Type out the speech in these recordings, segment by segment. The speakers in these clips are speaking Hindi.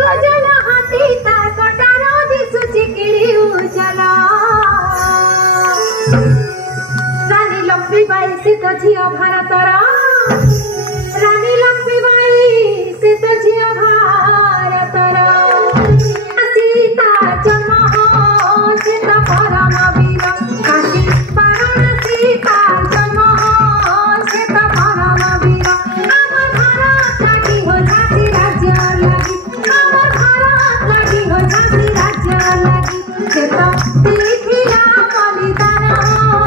गजल हाथी ता कटारो दिसुची किड़ी उजला रानी लक्ष्मीबाई से तो झियो भारतर रानी लक्ष्मीबाई से तो झियो भारतर सीता जन्म हो सीता परम वीर काशी पारण सीता जन्म हो सीता परम वीर आम भारत लागी हो झांसी राज्य लागी आम भारत लागी हो झांसी राज्य लागी से तो देखिला बलिदान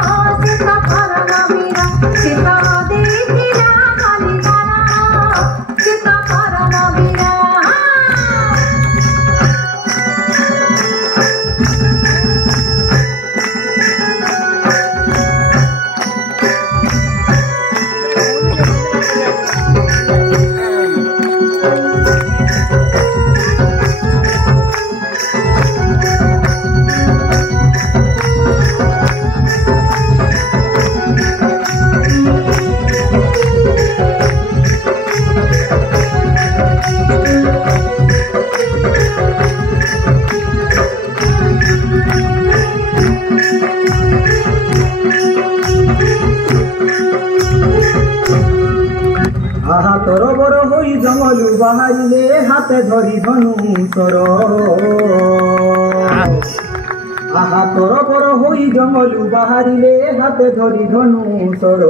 हो सीता परम वीर से तो देखिला बलिदान हो सीता परम वीर তরবর হই জঙ্গলু বাহারিলে হাতে ধরি ধনুসর আহা তরবর হই জঙ্গলু বাহারিলে হাতে ধরি ধনুসর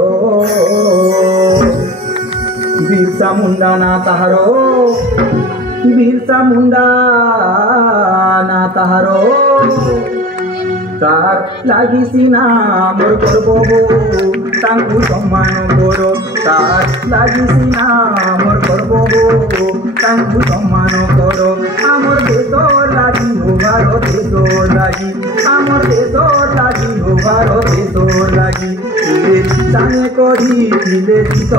বিরসা মুন্ডা না তাহার বিরসা মুন্ডা না তাহার তার লাগিছি না মোর করব তাঙ্কু সম্মান কর তার লাগিছি না মোর করব তাঙ্কু সম্মান কর আমার দেশ লাগি হো ভারত দেশ লাগি আমার দেশ লাগি হো ভারত দেশ লাগি ছিলে জানে করি ছিলে জিত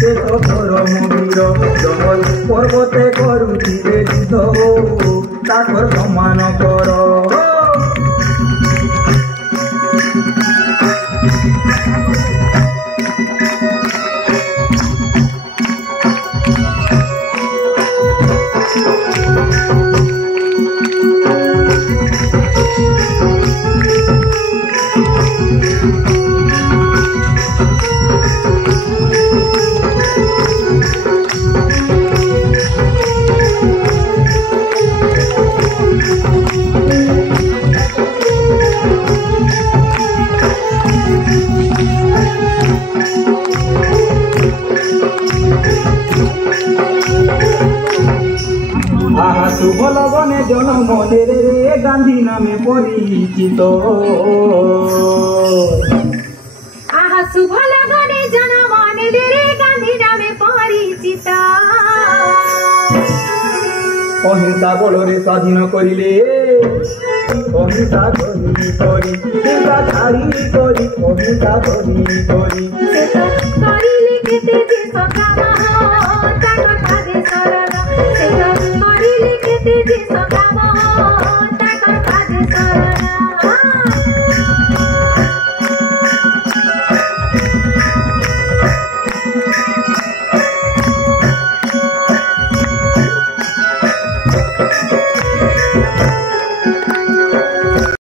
দেশ পরম বীর জঙ্গল পর্বতে করুছিলে জিত তাকর সম্মান কর শুভ লগনে জন্ম রে গান্ধী নামে পরিচিত আহা শুভ লগনে জন্ম রে গান্ধী নামে পরিচিত অহিংসা বলরে স্বাধীন করিলে অহিংসা করি করি হিংসা ছাড়ি করি অহিংসা করি করি